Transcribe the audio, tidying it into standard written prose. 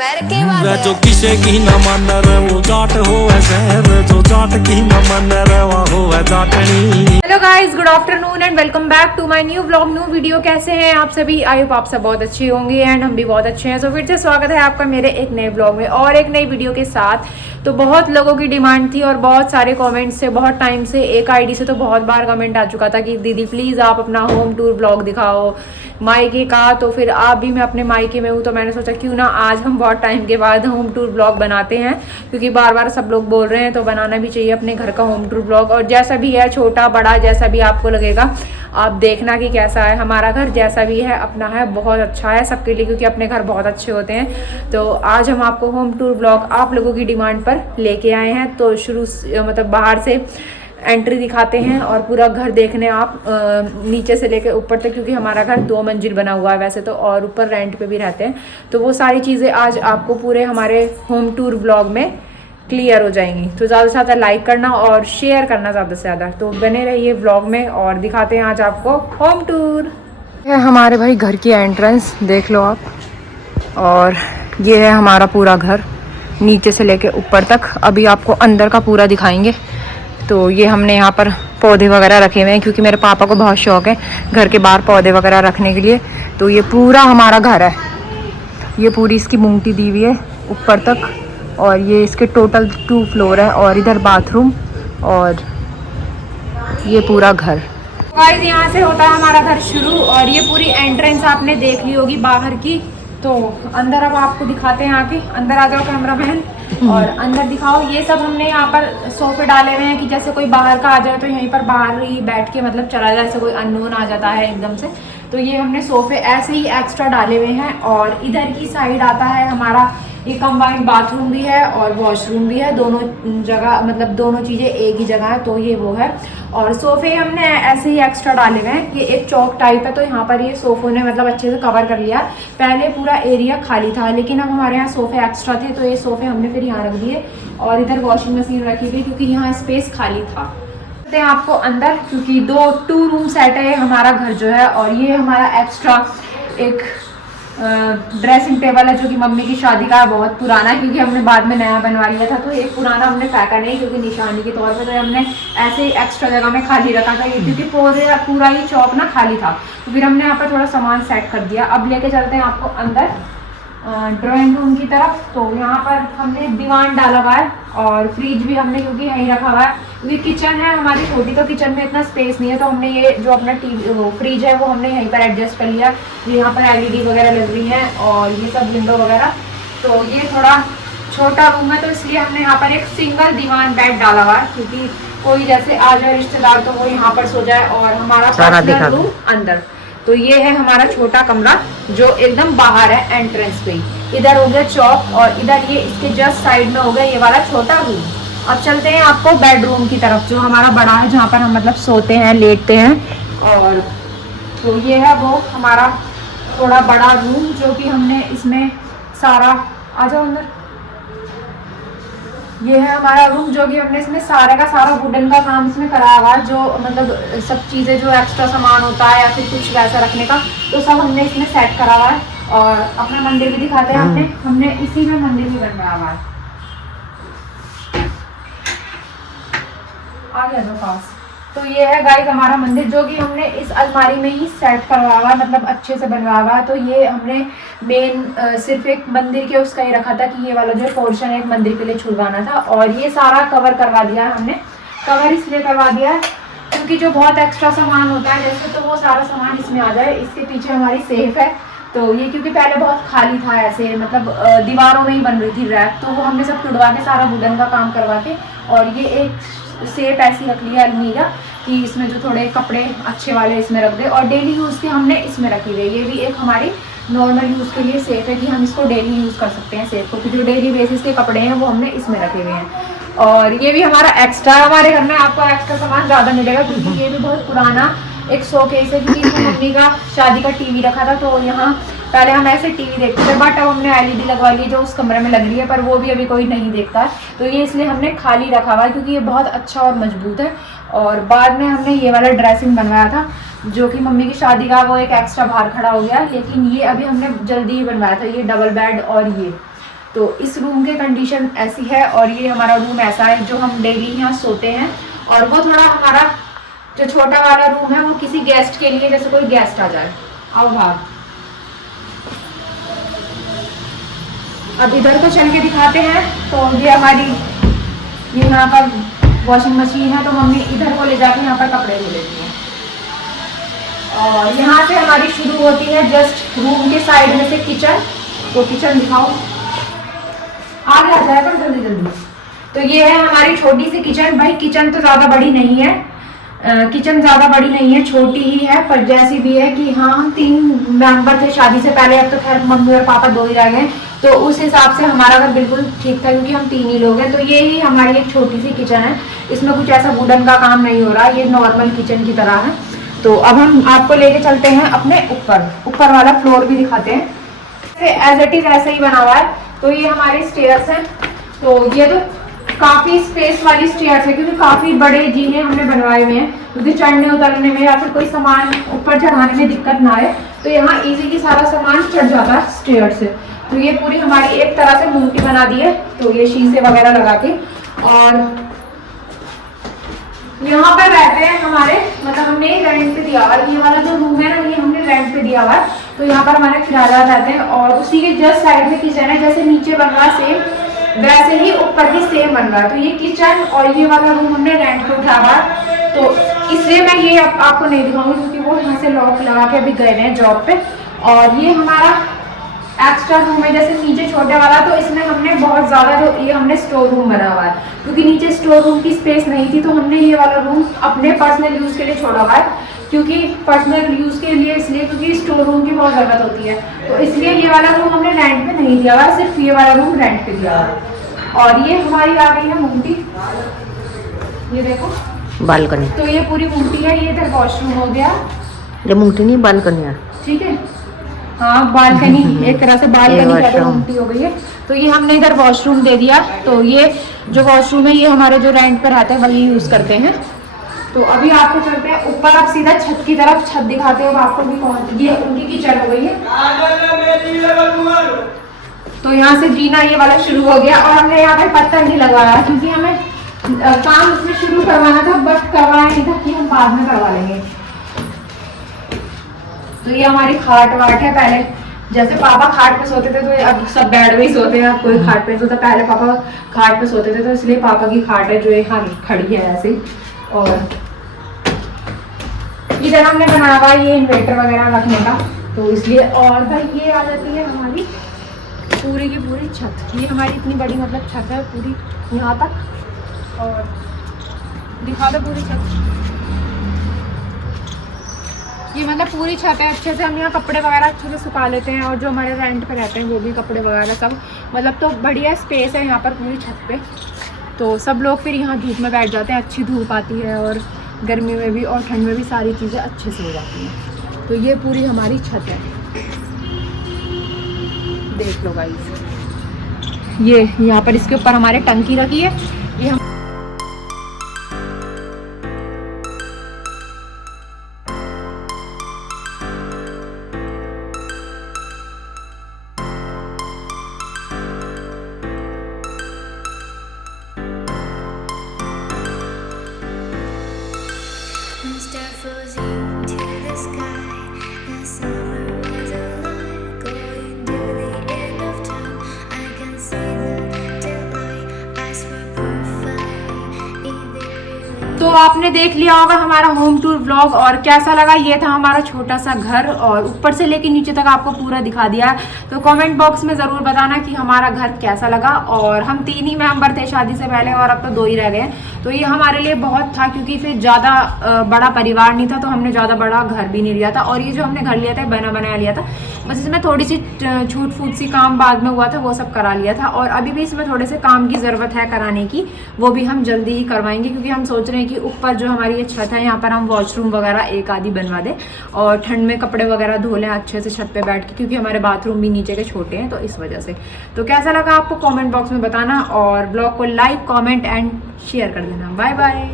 जो किसे की न मन रे वो जाट हो शहर, जो जाट की न मन रे वो हो जाटनी। Hello guys, good afternoon and welcome back to my new vlog, new video. कैसे हैं आप सभी? आई होप आप सब बहुत अच्छे होंगे एंड हम भी बहुत अच्छे हैं। तो फिर से स्वागत है आपका मेरे एक नए व्लॉग में और एक नई वीडियो के साथ। तो बहुत लोगों की डिमांड थी और बहुत सारे कमेंट्स से, बहुत टाइम से एक आईडी से तो बहुत बार कमेंट आ चुका था कि दीदी प्लीज़ आप अपना होम टूर व्लॉग दिखाओ मायके का। तो फिर आप भी, मैं अपने मायके में हूँ तो मैंने सोचा क्यों ना आज हम बहुत टाइम के बाद होम टूर व्लॉग बनाते हैं, क्योंकि बार बार सब लोग बोल रहे हैं तो बनाना भी चाहिए अपने घर का होम टूर व्लॉग। और जैसा भी है, छोटा बड़ा जैसा भी आपको लगेगा, आप देखना कि कैसा है। हमारा घर जैसा भी है अपना है, बहुत अच्छा है सबके लिए, क्योंकि अपने घर बहुत अच्छे होते हैं। तो आज हम आपको होम टूर व्लॉग आप लोगों की डिमांड पर लेके आए हैं। तो मतलब बाहर से एंट्री दिखाते हैं और पूरा घर देखने आप नीचे से लेकर ऊपर तक, क्योंकि हमारा घर 2 मंजिल बना हुआ है वैसे तो, और ऊपर रेंट पे भी रहते हैं। तो वो सारी चीज़ें आज आपको पूरे हमारे होम टूर व्लॉग में क्लियर हो जाएंगी। तो ज़्यादा से ज़्यादा लाइक करना और शेयर करना ज़्यादा से ज़्यादा। तो बने रहिए व्लॉग में और दिखाते हैं आज आपको होम टूर। है हमारे भाई घर की एंट्रेंस, देख लो आप। और ये है हमारा पूरा घर नीचे से लेके ऊपर तक। अभी आपको अंदर का पूरा दिखाएंगे। तो ये हमने यहाँ पर पौधे वगैरह रखे हुए हैं, क्योंकि मेरे पापा को बहुत शौक है घर के बाहर पौधे वगैरह रखने के लिए। तो ये पूरा हमारा घर है, ये पूरी इसकी मूंगटी दी हुई है ऊपर तक। और ये इसके टोटल 2 फ्लोर है और इधर बाथरूम और ये पूरा घर। गाइस, यहाँ से होता है हमारा घर शुरू और ये पूरी एंट्रेंस आपने देख ली होगी बाहर की। तो अंदर अब आपको दिखाते हैं, आके अंदर आ जाओ कैमरामैन और अंदर दिखाओ। ये सब हमने यहाँ पर सोफे डाले हुए हैं कि जैसे कोई बाहर का आ जाए तो यहीं पर बाहर ही बैठ के मतलब चला जाए, जैसे कोई अननोन आ जाता है एकदम से। तो ये हमने सोफे ऐसे ही एक्स्ट्रा डाले हुए हैं। और इधर की साइड आता है हमारा ये कंबाइंड बाथरूम भी है और वॉशरूम भी है, दोनों जगह, मतलब दोनों चीज़ें एक ही जगह है। तो ये वो है। और सोफे हमने ऐसे ही एक्स्ट्रा डाले हुए हैं, ये एक चौक टाइप है। तो यहाँ पर ये सोफों ने मतलब अच्छे से कवर कर लिया। पहले पूरा एरिया खाली था, लेकिन अब हमारे यहाँ सोफे एक्स्ट्रा थे तो ये सोफे हमने फिर यहाँ रख दिए। और इधर वॉशिंग मशीन रखी थी क्योंकि यहाँ स्पेस खाली था। हैं आपको अंदर, क्योंकि 2 रूम सेट है हमारा घर जो है। और ये हमारा एक्स्ट्रा एक ड्रेसिंग टेबल है जो कि मम्मी की शादी का है, बहुत पुराना है, क्योंकि हमने बाद में नया बनवा लिया था। तो एक पुराना हमने फेंका नहीं, क्योंकि निशानी के तौर पे तो हमने ऐसे ही एक्स्ट्रा जगह में खाली रखा था ये, क्योंकि पूरा ही चौक ना खाली था। तो फिर हमने यहाँ पर थोड़ा सामान सेट कर दिया। अब लेके चलते हैं आपको अंदर ड्राइंग रूम की तरफ। तो यहाँ पर हमने दीवान डाला हुआ है और फ्रिज भी हमने क्योंकि यहीं रखा हुआ है, क्योंकि किचन है हमारी छोटी, तो किचन में इतना स्पेस नहीं है। तो हमने ये जो अपना फ्रिज है वो हमने यहीं पर एडजस्ट कर लिया। यहाँ पर LED वगैरह लग रही है और ये सब विंडो वगैरह। तो ये थोड़ा छोटा रूम है, तो इसलिए हमने यहाँ पर एक सिंगल दीवान बेड डाला हुआ है, क्योंकि कोई जैसे आ जाए रिश्तेदार तो वो यहाँ पर सो जाए। और हमारा पर्सनल रूम अंदर। तो ये है हमारा छोटा कमरा जो एकदम बाहर है एंट्रेंस पे ही। इधर हो गया चौक और इधर ये इसके जस्ट साइड में हो गया ये वाला छोटा रूम। अब चलते हैं आपको बेडरूम की तरफ, जो हमारा बड़ा है, जहाँ पर हम मतलब सोते हैं, लेटते हैं। और तो ये है वो हमारा थोड़ा बड़ा रूम, जो कि हमने इसमें सारा, आ जाओ अंदर, ये है हमारा रूम जो कि हमने इसमें सारे का सारा वुडन का काम इसमें कराया हुआ है। जो मतलब सब चीज़ें जो एक्स्ट्रा सामान होता है या फिर कुछ वैसा रखने का, तो सब हमने इसमें सेट करा हुआ है। और अपना मंदिर भी दिखाते हैं, हमने इसी में मंदिर भी बनवाया हुआ है। आ गया तो पास। तो ये है गाइस हमारा मंदिर, जो कि हमने इस अलमारी में ही सेट करवाया हुआ है, मतलब अच्छे से बनवाया हुआ है। तो ये हमने मेन सिर्फ एक मंदिर के उसका ही रखा था कि ये वाला जो पोर्शन है एक मंदिर के लिए छुड़वाना था। और ये सारा कवर करवा दिया है हमने। कवर इसलिए करवा दिया है क्योंकि जो बहुत एक्स्ट्रा सामान होता है जैसे, तो वो सारा सामान इसमें आ जाए। इसके पीछे हमारी सेफ है। तो ये क्योंकि पहले बहुत खाली था ऐसे, मतलब दीवारों में ही बन रही थी रैक, तो वो हमने सब तुड़वा के सारा वुडन का काम करवा के, और ये एक सेफ ऐसी रख लिया अलमीरा कि इसमें जो थोड़े कपड़े अच्छे वाले इसमें रख दे। और डेली यूज़ के हमने इसमें रखी हुई है। ये भी एक हमारी नॉर्मल यूज़ के लिए सेफ है कि हम इसको डेली यूज़ कर सकते हैं सेफ को, क्योंकि जो डेली बेसिस के कपड़े हैं वो हमने इसमें रखे हुए हैं। और ये भी हमारा एक्स्ट्रा, हमारे घर में आपको एक्स्ट्रा सामान ज़्यादा मिलेगा, क्योंकि ये भी बहुत पुराना एक शोकेस है, क्योंकि इसमें मम्मी का शादी का टीवी रखा था। तो यहाँ पहले हम ऐसे टीवी देखते थे, बट अब हमने LED लगवा ली जो उस कमरे में लग रही है, पर वो भी अभी कोई नहीं देखता। तो ये इसलिए हमने खाली रखा हुआ है, क्योंकि ये बहुत अच्छा और मजबूत है। और बाद में हमने ये वाला ड्रेसिंग बनवाया था, जो कि मम्मी की शादी का, वो एक एक्स्ट्रा बाहर खड़ा हो गया, लेकिन ये अभी हमने जल्दी ही बनवाया था। ये डबल बेड और ये तो इस रूम की कंडीशन ऐसी है और ये हमारा रूम ऐसा है जो हम डेली यहाँ सोते हैं। और वो थोड़ा हमारा जो छोटा वाला रूम है वो किसी गेस्ट के लिए, जैसे कोई गेस्ट आ जाए। आओ बाहर, अब इधर को चल के दिखाते हैं। तो ये हमारी यहाँ पर वॉशिंग मशीन है, तो मम्मी इधर को ले जाके यहाँ पर कपड़े धो लेती हैं। और यहाँ से हमारी शुरू होती है जस्ट रूम के साइड में से किचन। तो किचन दिखाओ, आगे आ जाएगा जल्दी जल्दी। तो ये है हमारी छोटी सी किचन। भाई किचन तो ज़्यादा बड़ी नहीं है, किचन ज़्यादा बड़ी नहीं है, छोटी ही है, पर जैसी भी है कि हाँ हम 3 मेंबर थे शादी से पहले, अब तो खैर मम्मी और पापा 2 ही रह गए। तो उस हिसाब से हमारा घर बिल्कुल ठीक था क्योंकि हम 3 ही लोग हैं। तो ये ही हमारी एक छोटी सी किचन है, इसमें कुछ ऐसा वुडन का काम नहीं हो रहा, ये नॉर्मल किचन की तरह है। तो अब हम आपको लेके चलते हैं अपने ऊपर वाला फ्लोर भी दिखाते हैं। एज इट इज ऐसे ही बना हुआ है। तो ये हमारे स्टेयर्स हैं। तो ये तो काफी स्पेस वाली स्टेयर्स है क्योंकि काफी बड़े जीने हमने बनवाए हुए हैं, क्योंकि चढ़ने उतरने में या फिर कोई सामान ऊपर चढ़ाने में दिक्कत ना आए। तो यहाँ इजीली सारा सामान चढ़ जाता है स्टेयर से। तो ये पूरी हमारी एक तरह से मूर्ति बना दी है। तो ये शीशे वगैरह लगा के, और यहाँ पर रहते हैं हमारे, मतलब हमने रेंट पे दिया हुआ है, ये वाला जो रूम है ना ये हमने रेंट पे दिया हुआ है। तो यहाँ पर हमारे किराएदार रहते हैं। और उसी के जस्ट साइड में किचन है, जैसे नीचे बन रहा है सेम वैसे ही ऊपर भी सेम बन रहा है। तो ये किचन और ये वाला रूम हमने रेंट पे उठाया हुआ है। तो इसलिए मैं ये आपको नहीं दिखाऊंगी क्योंकि वो यहाँ से लॉक लगा के अभी गए हैं जॉब पे। और ये हमारा एक्स्ट्रा रूम है, जैसे नीचे छोटे वाला, तो इसमें हमने बहुत ज़्यादा जो ये हमने स्टोर रूम बना हुआ है क्योंकि नीचे स्टोर रूम की स्पेस नहीं थी। तो हमने ये वाला रूम अपने पर्सनल यूज़ के लिए छोड़ा हुआ है, क्योंकि पर्सनल यूज़ के लिए इसलिए क्योंकि स्टोर रूम की बहुत ज़रूरत होती है। तो इसलिए ये वाला रूम हमने रेंट पे नहीं दिया हुआ, सिर्फ ये वाला रूम रेंट पे दिया हुआ है। और ये हमारी आ गई है मूर्ति, ये देखो बालकनी। तो ये पूरी मूर्ति है। ये इधर वॉशरूम हो गया, ये मूर्ति नहीं बालकनी है, ठीक है। हाँ बालकनी, एक तरह से बालकनी का मूर्ति हो गई है। तो ये हमने इधर वॉशरूम दे दिया। तो ये जो वॉशरूम है ये हमारे जो रेंट पर रहते हैं वही यूज़ करते हैं। तो अभी आपको चलते हैं ऊपर, आप सीधा छत की तरफ, छत दिखाते हो आपको भी कौन, ये उनकी किचन हो गई है। तो यहाँ से जीना ये वाला शुरू हो गया। और हमने यहाँ पे पत्थर नहीं लगवाया क्योंकि हमें काम उसमें शुरू करवाना था, बट करवाया नहीं था कि हम बाद में करवा लेंगे। तो ये हमारी खाट वाट है। पहले जैसे पापा खाट पे सोते थे तो अब सब बेड में ही सोते हैं, अब कोई खाट पे सोता। पहले पापा खाट पे सोते थे तो इसलिए पापा की खाट है जो यहाँ खड़ी है ऐसे ही। और इधर हमने बनाया हुआ ये इन्वर्टर वगैरह रखने का, तो इसलिए। और भाई ये आ जाती है हमारी पूरी की पूरी छत। ये हमारी इतनी बड़ी मतलब छत है पूरी यहाँ तक। और दिखा दो पूरी छत, ये मतलब पूरी छत है। अच्छे से हम यहाँ कपड़े वगैरह अच्छे से सुखा लेते हैं। और जो हमारे रेंट पे रहते हैं वो भी कपड़े वगैरह सब, मतलब तो बढ़िया स्पेस है यहाँ पर पूरी छत पे। तो सब लोग फिर यहाँ धूप में बैठ जाते हैं, अच्छी धूप आती है और गर्मी में भी और ठंड में भी सारी चीज़ें अच्छे से हो जाती हैं। तो ये पूरी हमारी छत है, देख लो गाइस। ये यहाँ पर इसके ऊपर हमारे टंकी रखी है। ये हम तो आपने देख लिया होगा हमारा होम टूर व्लॉग, और कैसा लगा। ये था हमारा छोटा सा घर और ऊपर से लेके नीचे तक आपको पूरा दिखा दिया। तो कमेंट बॉक्स में ज़रूर बताना कि हमारा घर कैसा लगा। और हम 3 ही मेंबर थे शादी से पहले और अब तो 2 ही रह गए। तो ये हमारे लिए बहुत था क्योंकि फिर ज़्यादा बड़ा परिवार नहीं था, तो हमने ज़्यादा बड़ा घर भी नहीं लिया था। और ये जो हमने घर लिया था बना बनाया लिया था, बस इसमें थोड़ी सी छूट फूट सी काम बाद में हुआ था, वो सब करा लिया था। और अभी भी इसमें थोड़े से काम की ज़रूरत है कराने की, वो भी हम जल्दी ही करवाएंगे क्योंकि हम सोच रहे हैं कि ऊपर जो हमारी ये छत है यहाँ पर हम वॉशरूम वगैरह एक आधी बनवा दें और ठंड में कपड़े वगैरह धो लें अच्छे से छत पे बैठ के, क्योंकि हमारे बाथरूम भी नीचे के छोटे हैं, तो इस वजह से। तो कैसा लगा आपको कमेंट बॉक्स में बताना और ब्लॉग को लाइक कमेंट एंड शेयर कर देना। Bye bye.